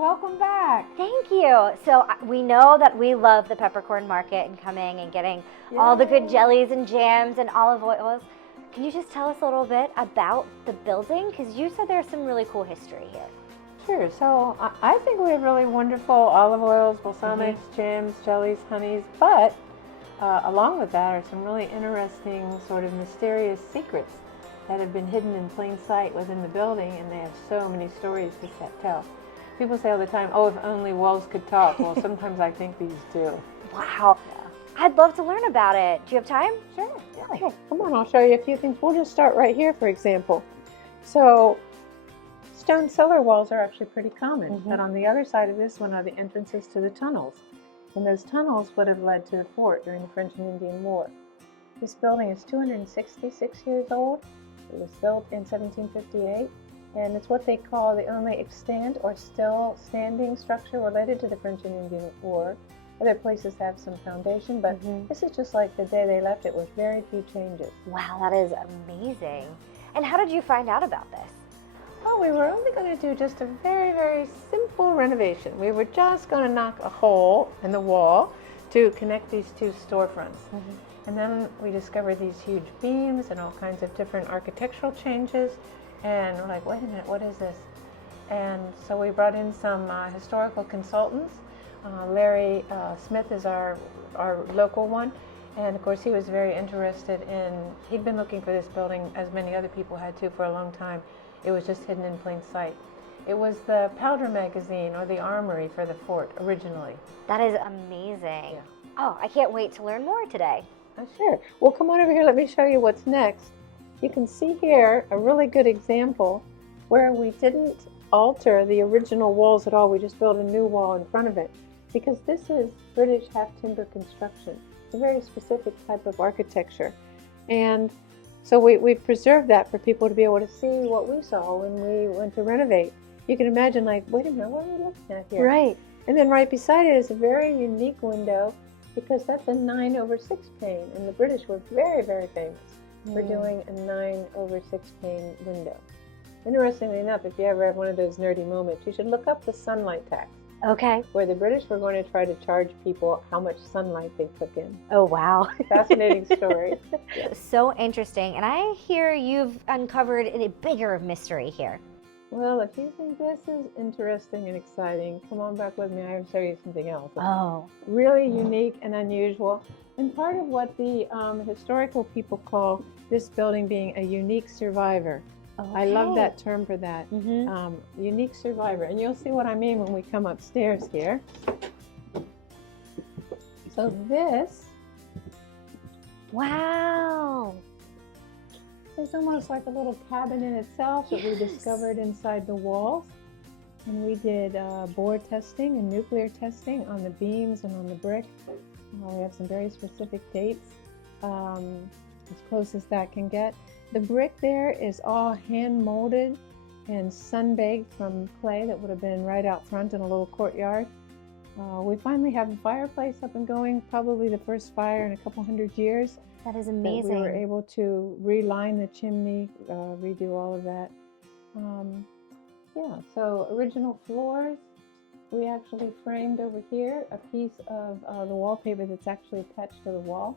welcome back. Thank you. So we know that we love the Peppercorn Market and coming and getting all the good jellies and jams and olive oils. Can you just tell us a little bit about the building? Because you said there's some really cool history here. Sure. So I think we have really wonderful olive oils, balsamics, jams, jellies, honeys, but along with that are some really interesting sort of mysterious secrets that have been hidden in plain sight within the building, and they have so many stories to tell. People say all the time, oh, if only walls could talk. Well, sometimes I think these do. Wow. Yeah. I'd love to learn about it. Do you have time? Sure. Yeah. Okay. Come on, I'll show you a few things. We'll just start right here, for example. So stone cellar walls are actually pretty common, but on the other side of this one are the entrances to the tunnels. And those tunnels would have led to the fort during the French and Indian War. This building is 266 years old. It was built in 1758. And it's what they call the only extant or still standing structure related to the French and Indian War. Other places have some foundation, but this is just like the day they left it with very few changes. Wow, that is amazing. And how did you find out about this? Oh, we were only going to do just a very, very simple renovation. We were just going to knock a hole in the wall to connect these two storefronts. And then we discovered these huge beams and all kinds of different architectural changes. And we're like, wait a minute, what is this? And so we brought in some historical consultants. Larry Smith is our local one. And of course, he was very interested he'd been looking for this building, as many other people had too, for a long time. It was just hidden in plain sight. It was the powder magazine or the armory for the fort originally. That is amazing. Yeah. Oh, I can't wait to learn more today. Oh, sure. Well, come on over here. Let me show you what's next. You can see here a really good example where we didn't alter the original walls at all. We just built a new wall in front of it because this is British half-timber construction. It's a very specific type of architecture. And so we've preserved that for people to be able to see what we saw when we went to renovate. You can imagine, like, wait a minute, what are we looking at here? Right. And then right beside it is a very unique window because that's a 9/6 pane. And the British were very, very famous for doing a 9/6 pane window. Interestingly enough, if you ever have one of those nerdy moments, you should look up the sunlight tax. Okay. Where the British were going to try to charge people how much sunlight they took in. Oh, wow. Fascinating story. So interesting. And I hear you've uncovered a bigger mystery here. Well, if you think this is interesting and exciting, come on back with me. I will show you something else. Oh. Really unique and unusual. And part of what the historical people call this building being a unique survivor. Okay. I love that term for that. Unique survivor. And you'll see what I mean when we come upstairs here. So this. Wow. It's almost like a little cabin in itself that we discovered inside the walls. And we did bore testing and nuclear testing on the beams and on the brick. We have some very specific dates, as close as that can get. The brick there is all hand molded and sun-baked from clay that would have been right out front in a little courtyard. We finally have a fireplace up and going, probably the first fire in a couple hundred years. That is amazing. We were able to reline the chimney, redo all of that. Yeah, so original floors. We actually framed over here a piece of the wallpaper that's actually attached to the wall.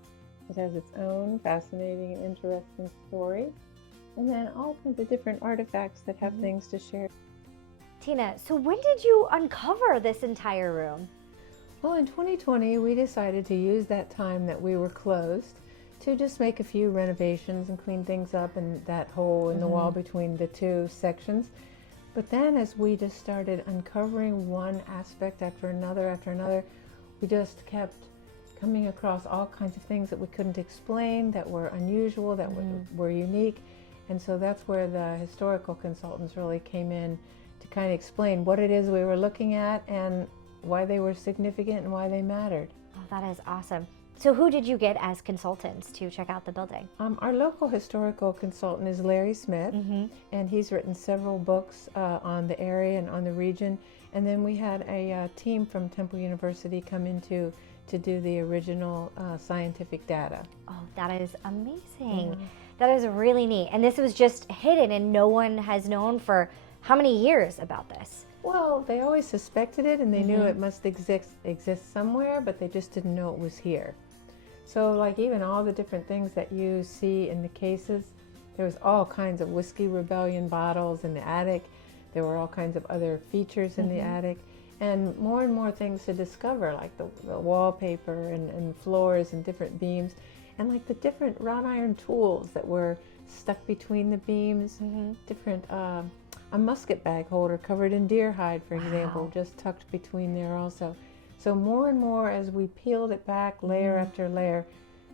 It has its own fascinating and interesting story. And then all kinds of different artifacts that have things to share. Tina, so when did you uncover this entire room? Well, in 2020, we decided to use that time that we were closed to just make a few renovations and clean things up in that hole in the wall between the two sections. But then as we just started uncovering one aspect after another, we just kept coming across all kinds of things that we couldn't explain, that were unusual, that were unique. And so that's where the historical consultants really came in to kind of explain what it is we were looking at and why they were significant and why they mattered. Oh, that is awesome. So who did you get as consultants to check out the building? Our local historical consultant is Larry Smith, and he's written several books on the area and on the region. And then we had a team from Temple University come in to do the original scientific data. Oh, that is amazing. That is really neat. And this was just hidden and no one has known for how many years about this? Well, they always suspected it, and they knew it must exist somewhere, but they just didn't know it was here. So like even all the different things that you see in the cases, there was all kinds of Whiskey Rebellion bottles in the attic. There were all kinds of other features in the attic, and more things to discover, like the wallpaper and floors and different beams, and like the different wrought iron tools that were stuck between the beams, different, a musket bag holder covered in deer hide, for example, just tucked between there also. So more and more as we peeled it back layer after layer,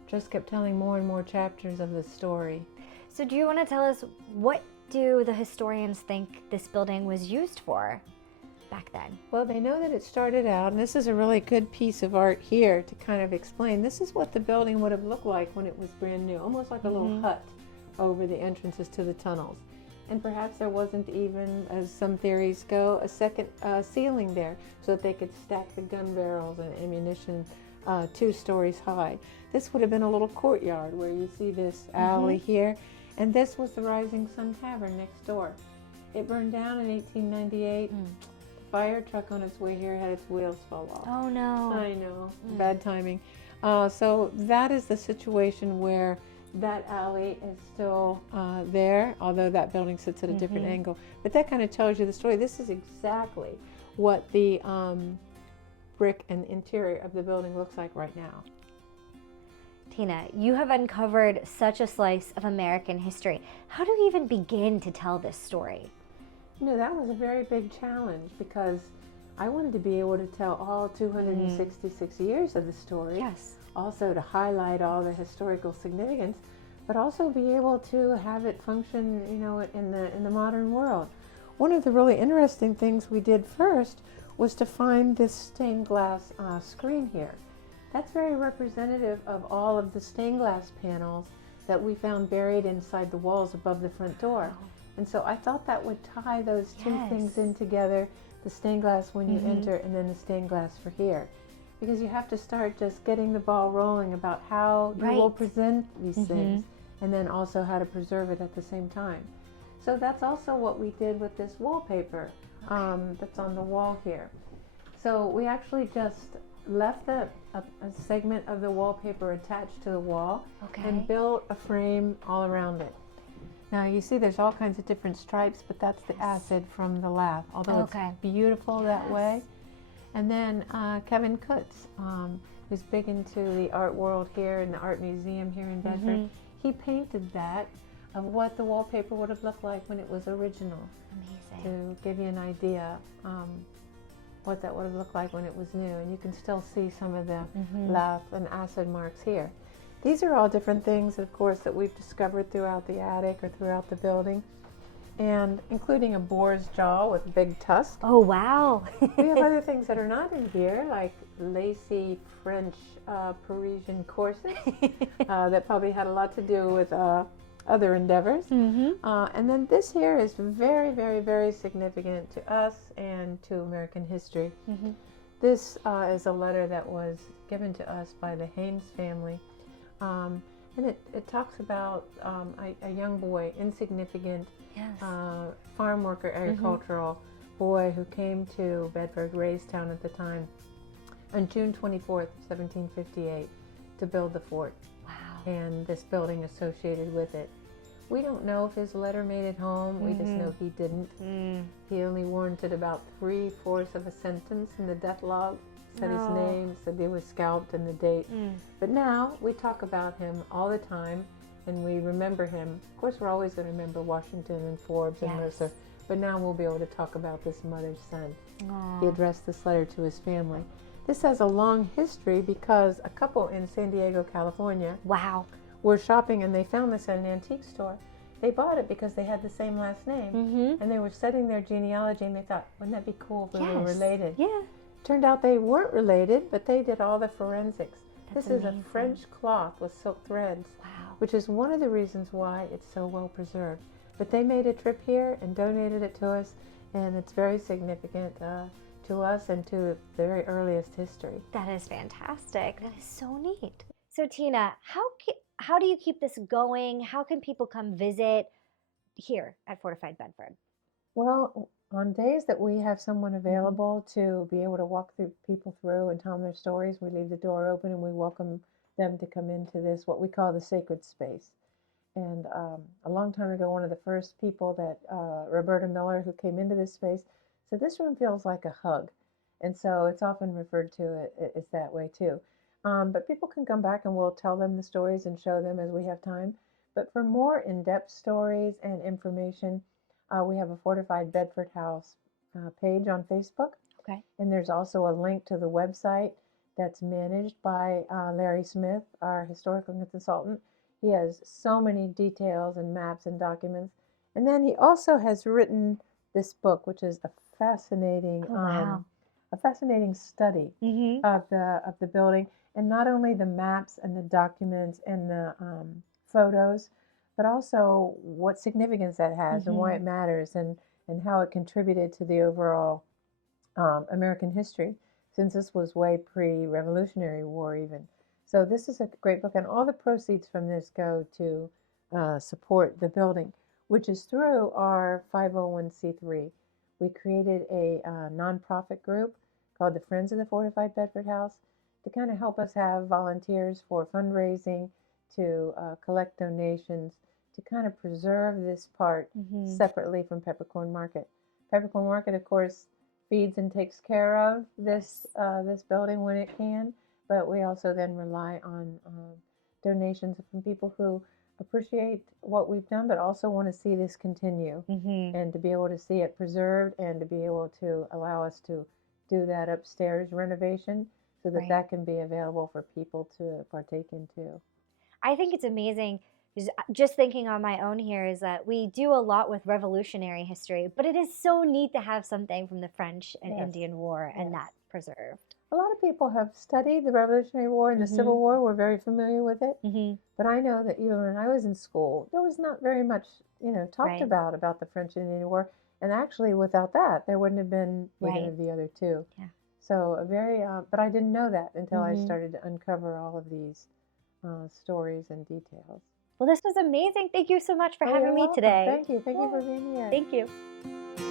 just kept telling more and more chapters of the story. So do you want to tell us, what do the historians think this building was used for back then? Well, they know that it started out, and this is a really good piece of art here to kind of explain. This is what the building would have looked like when it was brand new, almost like a little hut over the entrances to the tunnels. And perhaps there wasn't even, as some theories go, a second ceiling there so that they could stack the gun barrels and ammunition 2 stories high. This would have been a little courtyard where you see this alley here, and this was the Rising Sun Tavern next door. It burned down in 1898. The fire truck on its way here had its wheels fall off. Oh no. I know, bad timing. So that is the situation where that alley is still there, although that building sits at a different angle. But that kind of tells you the story. This is exactly what the brick and interior of the building looks like right now. Tina, you have uncovered such a slice of American history. How do we even begin to tell this story? You know, that was a very big challenge because I wanted to be able to tell all 266 years of the story. Yes. Also to highlight all the historical significance, but also be able to have it function, you know, in the modern world. One of the really interesting things we did first was to find this stained glass screen here. That's very representative of all of the stained glass panels that we found buried inside the walls above the front door. And so I thought that would tie those two things in together, the stained glass when you enter and then the stained glass for here. Because you have to start just getting the ball rolling about how you will present these things, and then also how to preserve it at the same time. So that's also what we did with this wallpaper that's on the wall here. So we actually just left a segment of the wallpaper attached to the wall and built a frame all around it. Now you see there's all kinds of different stripes, but that's the acid from the lath, although it's beautiful that way. And then Kevin Kutz, who's big into the art world here in the Art Museum here in Bedford, he painted that of what the wallpaper would have looked like when it was original. Amazing. To give you an idea what that would have looked like when it was new. And you can still see some of the lath and acid marks here. These are all different things, of course, that we've discovered throughout the attic or throughout the building, and including a boar's jaw with a big tusk. Oh, wow. We have other things that are not in here, like lacy French Parisian corsets that probably had a lot to do with other endeavors. And then this here is very, very, very significant to us and to American history. This is a letter that was given to us by the Haynes family. And it talks about a young boy, insignificant, farm worker, agricultural boy who came to Bedford, Raystown at the time, on June 24th, 1758, to build the fort. Wow. And this building associated with it. We don't know if his letter made it home. We just know he didn't. He only warranted about 3/4 of a sentence in the death log. Said his name, said he was scalped, and the date. But now we talk about him all the time, and we remember him. Of course, we're always going to remember Washington and Forbes and Mercer, but now we'll be able to talk about this mother's son. He addressed this letter to his family. This has a long history because a couple in San Diego, California, were shopping and they found this at an antique store. They bought it because they had the same last name, and they were studying their genealogy, and they thought, wouldn't that be cool if we were related? Turned out they weren't related, but they did all the forensics. This is a French cloth with silk threads, which is one of the reasons why it's so well preserved. But they made a trip here and donated it to us, and it's very significant to us and to the very earliest history. That is fantastic. That is so neat. So Tina, how do you keep this going? How can people come visit here at Fortified Bedford? Well, On days that we have someone available to be able to walk through people through and tell them their stories, we leave the door open and we welcome them to come into this, what we call the sacred space. And a long time ago, one of the first people that, Roberta Miller, who came into this space, said, "This room feels like a hug." And so it's often referred to as that way too. But people can come back and we'll tell them the stories and show them as we have time. But for more in-depth stories and information, we have a Fortified Bedford House page on Facebook. Okay. And there's also a link to the website that's managed by Larry Smith, our historical consultant. He has so many details and maps and documents. And then he also has written this book, which is a fascinating, a fascinating study of the building, and not only the maps and the documents and the photos, but also what significance that has and why it matters and how it contributed to the overall American history, since this was way pre-Revolutionary War even. So this is a great book, and all the proceeds from this go to support the building, which is through our 501c3. We created a nonprofit group called the Friends of the Fortified Bedford House to kind of help us have volunteers for fundraising, to collect donations, to kind of preserve this part separately from Peppercorn Market. Peppercorn Market, of course, feeds and takes care of this this building when it can, but we also then rely on donations from people who appreciate what we've done, but also want to see this continue and to be able to see it preserved and to be able to allow us to do that upstairs renovation so that that can be available for people to partake in too. I think it's amazing. Just thinking on my own here is that we do a lot with revolutionary history, but it is so neat to have something from the French and Indian War and that preserved. A lot of people have studied the Revolutionary War and the Civil War. We're very familiar with it. But I know that even when I was in school, there was not very much, talked about the French and Indian War. And actually, without that, there wouldn't have been either of the other two. Yeah. So but I didn't know that until I started to uncover all of these stories and details. Well, this was amazing. Thank you so much for having me today. Thank you. Thank you for being here. Thank you.